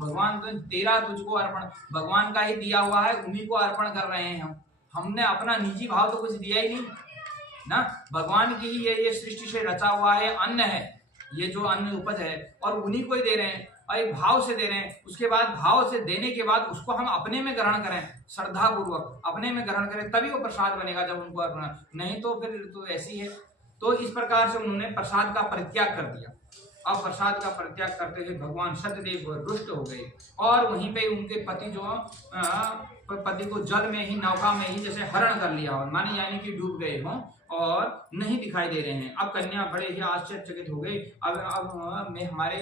भगवान तो तेरा तुझको अर्पण, भगवान का ही दिया हुआ है, उन्हीं को अर्पण कर रहे हैं हम। हमने अपना निजी भाव तो कुछ दिया ही नहीं ना, भगवान की ही ये सृष्टि से रचा हुआ है, अन्न है, ये जो अन्न उपज है और उन्हीं को ही दे रहे हैं और एक भाव से दे रहे हैं। उसके बाद भाव से देने के बाद उसको हम अपने में ग्रहण करें, श्रद्धा पूर्वक अपने में ग्रहण करें, तभी वो प्रसाद बनेगा जब उनको अर्पण, नहीं तो फिर तो ऐसी है। तो इस प्रकार से उन्होंने प्रसाद का परित्याग कर दिया। अब प्रसाद का परित्याग करते हुए भगवान सत्यदेव रुष्ट हो गए और वहीं पे उनके पति जो पति को जल में ही, नौका में ही जैसे हरण कर लिया हो, माने यानी कि डूब गए हों और नहीं दिखाई दे रहे हैं। अब कन्या बड़े ही आश्चर्यचकित हो गई, अब मैं हमारे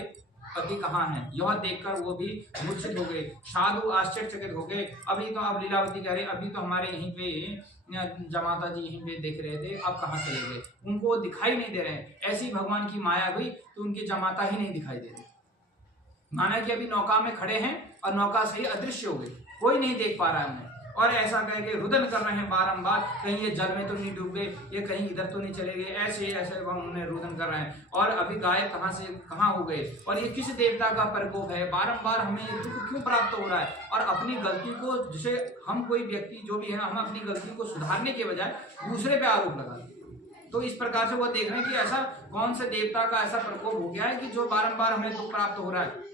पति कहाँ हैं, यह देखकर वो भी मूर्छित हो गए। साधु आश्चर्यचकित हो गए। अभी तो अब लीलावती कह रहे अभी तो हमारे यहीं पे जमाता जी यहीं पे देख रहे थे, अब कहाँ चले गए, उनको दिखाई नहीं दे रहे हैं। ऐसी भगवान की माया हुई तो उनके जमाता ही नहीं दिखाई दे रहे, माना कि अभी नौका में खड़े हैं और नौका से ही अदृश्य हो गए, कोई नहीं देख पा रहा है उन्हें। और ऐसा कह के रुदन कर रहे हैं बारंबार, कहीं ये जल में तो नहीं डूब गए, ये कहीं इधर तो नहीं चले गए, ऐसे ऐसे उन्हें रुदन कर रहे हैं। और अभी गायब कहाँ से कहाँ हो गए, और ये किस देवता का प्रकोप है, बारंबार हमें ये दुख क्यों प्राप्त हो रहा है। और अपनी गलती को, जैसे हम कोई व्यक्ति जो भी है, हम अपनी गलती को सुधारने के बजाय दूसरे पे आरोप लगा। तो इस प्रकार से वो देख रहे हैं कि ऐसा कौन से देवता का ऐसा प्रकोप हो गया है कि जो बारंबार हमें दुख प्राप्त हो रहा है।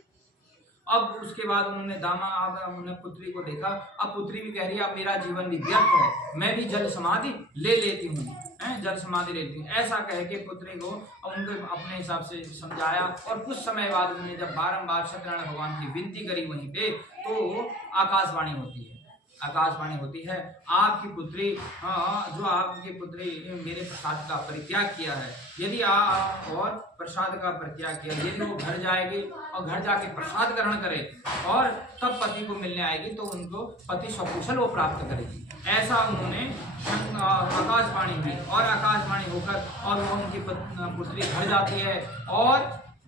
अब उसके बाद उन्होंने उन्होंने पुत्री को देखा। अब पुत्री भी कह रही है अब मेरा जीवन भी व्यर्थ है, मैं भी जल समाधि ले लेती हूँ, जल समाधि ले लेती हूँ। ऐसा कह के पुत्री को उनको अपने हिसाब से समझाया। और कुछ समय बाद उन्होंने जब बारंबार सत्यनारायण भगवान की विनती करी वहीं पे, तो आकाशवाणी होती है, आकाशवाणी होती है, आपकी पुत्री, जो आपकी पुत्री मेरे प्रसाद का परित्याग किया है, यदि आप और प्रसाद का परित्याग किया, यदि वो घर जाएगी और घर जाके प्रसाद ग्रहण करे और तब पति को मिलने आएगी तो उनको पति सकुशल वो प्राप्त करेगी। ऐसा उन्होंने आकाशवाणी हुई और आकाशवाणी होकर और वो उनकी पुत्री घर जाती है और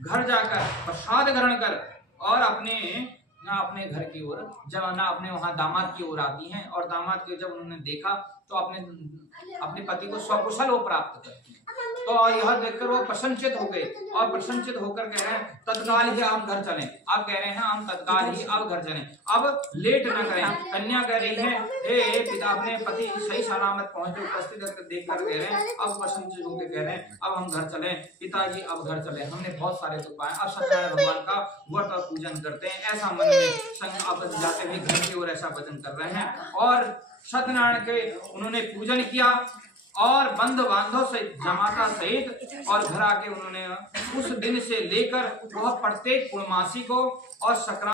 घर जाकर प्रसाद ग्रहण कर और अपने घर की ओर जब अपने वहां दामाद की ओर आती हैं। और दामाद को जब उन्होंने देखा तो अपने पति को सकुशल वो प्राप्त करती हैं। तो यह देखकर वो प्रसन्नचित हो गए और प्रसन्नचित होकर कह रहे हैं तत्काल ही आप घर चलें। अब कह रहे हैं हम तत्काल ही अब घर चलें, अब लेट न करें। कन्या कह रही है हे पिता, अपने पति सही सलामत पहुंचे उपस्थित देख कर कह रहे हैं, अब प्रसन्नचित होकर कह रहे हैं अब हम घर चलें पिताजी, अब घर चले, हमने बहुत सारे दुख पाए, अब सत्यनारायण भगवान का व्रत और पूजन करते हैं। ऐसा मन में संग जाते हुए घर की ओर ऐसा वचन कर रहे हैं और सत्यनारायण के उन्होंने पूजन किया और बंधु बांधव से जमाता सहित और घर आके उन्होंने उस दिन से लेकर वह प्रत्येक पूर्णमासी को और संक्रांति